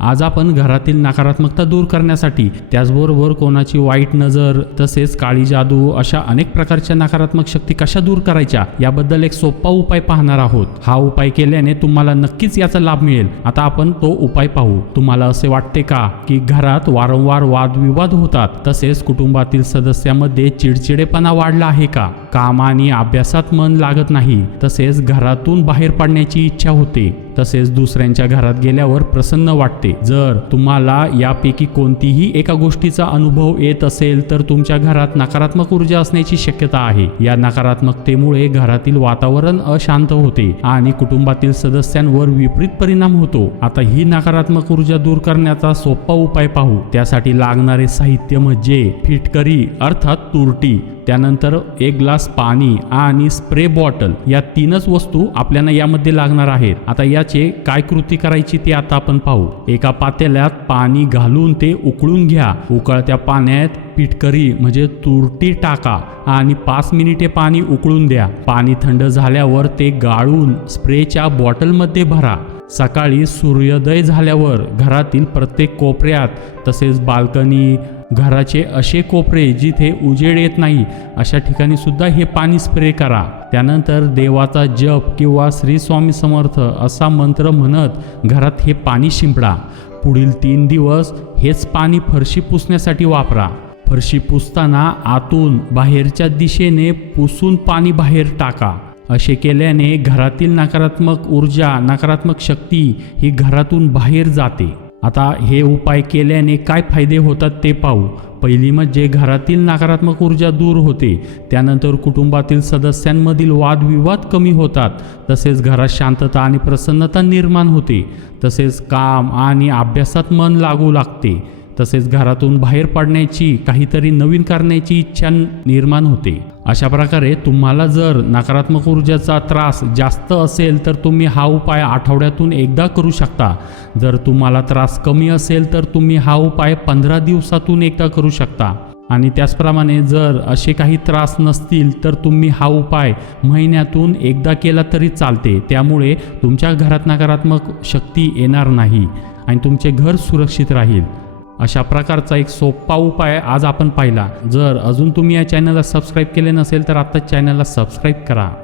आज आपण घरातील नकारात्मकता दूर करण्यासाठी त्याचबरोबर कोणाची वाईट नजर तसेच काळी जादू अशा अनेक प्रकारच्या नकारात्मक शक्ती कशा दूर करायच्या याबद्दल एक सोपा उपाय पाहणार आहोत. हा उपाय केल्याने तुम्हाला नक्कीच याचा लाभ मिळेल. आता आपण तो उपाय पाहू. तुम्हाला असे वाटते का की घरात वारंवार वादविवाद होतात? तसेच कुटुंबातील सदस्यामध्ये चिडचिडेपणा वाढला आहे का? काम आणि अभ्यासात मन लागत नाही. तसेच घरातून बाहेर पडण्याची इच्छा होते. तसेच दुसऱ्यांच्या घरात गेल्यावर प्रसन्न वाटते. जर तुम्हाला यापैकी कोणतीही एका गोष्टीचा अनुभव येत असेल तर तुमच्या घरात नकारात्मक ऊर्जा असण्याची शक्यता आहे. या नकारात्मकतेमुळे घरातील वातावरण अशांत होते आणि कुटुंबातील सदस्यांवर विपरीत परिणाम होतो. आता ही नकारात्मक ऊर्जा दूर करण्याचा सोपा उपाय पाहू. त्यासाठी लागणारे साहित्य म्हणजे फिटकरी अर्थात तुरटी त्यानंतर एक ग्लास पाणी आणि स्प्रे बॉटल या तीनच वस्तू आपल्याला यामध्ये लागणार आहेत. आता या याचे काय कृती करायची ते आता आपण पाहू. एका पातेल्यात पाणी घालून ते उकळून घ्या. उकळत्या पाण्यात पिटकरी म्हणजे तुरटी टाका आणि पाच मिनिटे पाणी उकळून द्या. पाणी थंड झाल्यावर ते गाळून स्प्रेच्या बॉटलमध्ये भरा. सकाळी सूर्योदय झाल्यावर घरातील प्रत्येक कोपऱ्यात तसेच बाल्कनी घराचे असे कोपरे जिथे उजेड येत नाही अशा ठिकाणी सुद्धा हे पाणी स्प्रे करा. त्यानंतर देवाचा जप किंवा श्री स्वामी समर्थ असा मंत्र म्हणत घरात हे पाणी शिंपडा. पुढील तीन दिवस हेच पाणी फरशी पुसण्यासाठी वापरा. फरशी पुसताना आतून बाहेरच्या दिशेने पुसून पाणी बाहेर टाका. असे केल्याने घरातील नकारात्मक ऊर्जा नकारात्मक शक्ती ही घरातून बाहेर जाते. आता हे उपाय केल्याने काय फायदे होतात ते पाहू. पहिली म्हणजे घरातील नकारात्मक ऊर्जा दूर होते. त्यानंतर कुटुंबातील सदस्यांमधील वादविवाद कमी होतात. तसेच घरात शांतता आणि प्रसन्नता निर्माण होते. तसेच काम आणि अभ्यासात मन लागू लागते. तसेच घरातून बाहेर पडण्याची काहीतरी नवीन करण्याची इच्छा निर्माण होते. अशा प्रकारे तुम्हाला जर नकारात्मक ऊर्जेचा त्रास जास्त असेल तर तुम्ही हा उपाय आठवड्यातून एकदा करू शकता. जर तुम्हाला त्रास कमी असेल तर तुम्ही हा उपाय पंधरा दिवसातून एकदा करू शकता. आणि त्याचप्रमाणे जर असे काही त्रास नसतील तर तुम्ही हा उपाय महिन्यातून एकदा केला तरी चालते. त्यामुळे तुमच्या घरात नकारात्मक शक्ती येणार नाही आणि तुमचे घर सुरक्षित राहील. अशा प्रकारचा एक सोपा उपाय आज आपण पाहिला. जर अजून तुम्ही या चॅनलला सबस्क्राईब केले नसेल तर आत्ताच चॅनलला सबस्क्राईब करा.